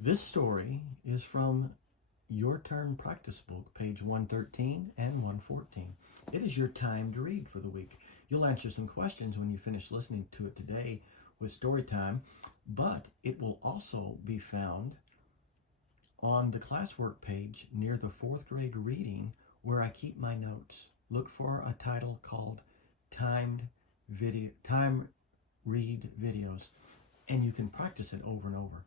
This story is from Your Turn Practice Book, page 113 and 114. It is your time to read for the week. You'll answer some questions when you finish listening to it today with story time, but it will also be found on the classwork page near the fourth grade reading where I keep my notes. Look for a title called Time Read Videos, and you can practice it over and over.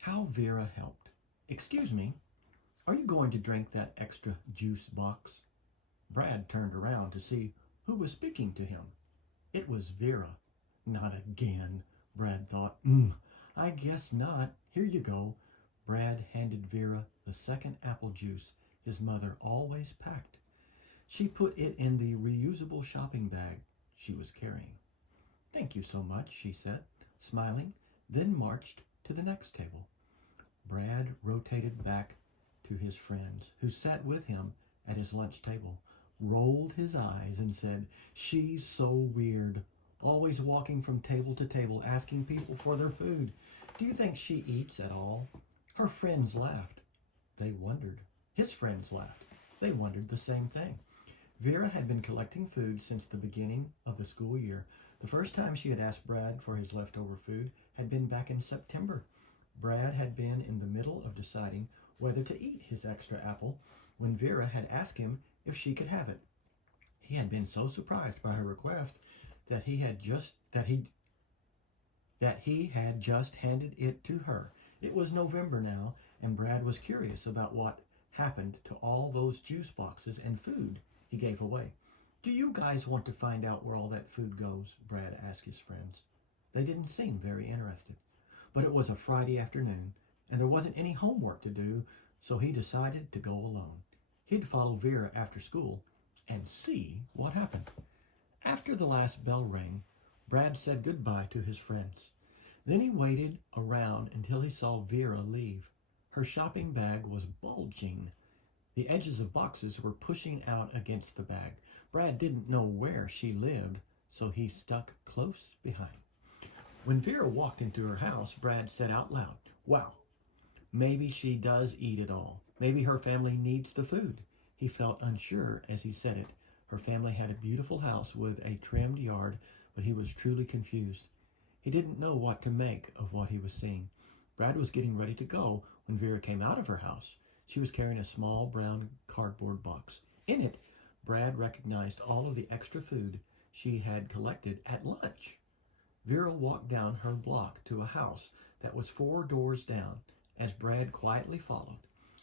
How Vera helped. Excuse me, are you going to drink that extra juice box? Brad turned around to see who was speaking to him. It was Vera. Not again, Brad thought. I guess not. Here you go. Brad handed Vera the second apple juice his mother always packed. She put it in the reusable shopping bag she was carrying. Thank you so much, she said, smiling, then marched to the next table. Brad rotated back to his friends, who sat with him at his lunch table, rolled his eyes, and said, "She's so weird, always walking from table to table, asking people for their food. Do you think she eats at all?" Her friends laughed. They wondered. His friends laughed. They wondered the same thing. Vera had been collecting food since the beginning of the school year. The first time she had asked Brad for his leftover food had been back in September. Brad had been in the middle of deciding whether to eat his extra apple when Vera had asked him if she could have it. He had been so surprised by her request that he had just handed it to her. It was November now, and Brad was curious about what happened to all those juice boxes and food he gave away. "Do you guys want to find out where all that food goes?" Brad asked his friends. They didn't seem very interested. But it was a Friday afternoon, and there wasn't any homework to do, so he decided to go alone. He'd follow Vera after school and see what happened. After the last bell rang, Brad said goodbye to his friends. Then he waited around until he saw Vera leave. Her shopping bag was bulging. The edges of boxes were pushing out against the bag. Brad didn't know where she lived, so he stuck close behind. When Vera walked into her house, Brad said out loud, "Wow, maybe she does eat it all. Maybe her family needs the food." He felt unsure as he said it. Her family had a beautiful house with a trimmed yard, but he was truly confused. He didn't know what to make of what he was seeing. Brad was getting ready to go when Vera came out of her house. She was carrying a small brown cardboard box. In it, Brad recognized all of the extra food she had collected at lunch. Vera walked down her block to a house that was 4 doors down as Brad quietly followed.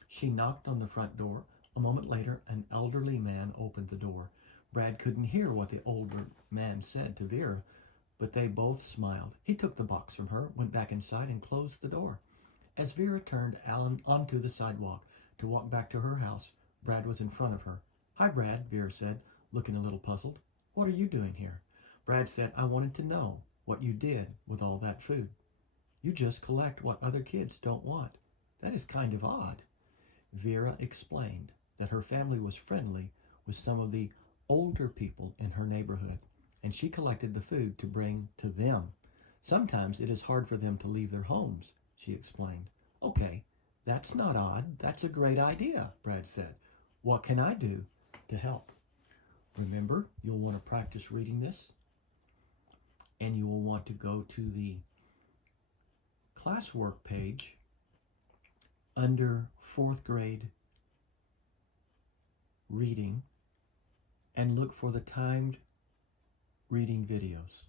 She knocked on the front door. A moment later, an elderly man opened the door. Brad couldn't hear what the older man said to Vera, but they both smiled. He took the box from her, went back inside, and closed the door. As Vera turned onto the sidewalk to walk back to her house, Brad was in front of her. "Hi, Brad," Vera said, looking a little puzzled. "What are you doing here?" Brad said, "I wanted to know what you did with all that food." "You just collect what other kids don't want. That is kind of odd." Vera explained that her family was friendly with some of the older people in her neighborhood, and she collected the food to bring to them. "Sometimes it is hard for them to leave their homes," she explained. "Okay, that's not odd. That's a great idea," Brad said. "What can I do to help?" Remember, you'll want to practice reading this, and you will want to go to the classwork page under fourth grade reading and look for the timed reading videos.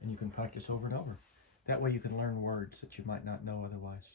And you can practice over and over. That way you can learn words that you might not know otherwise.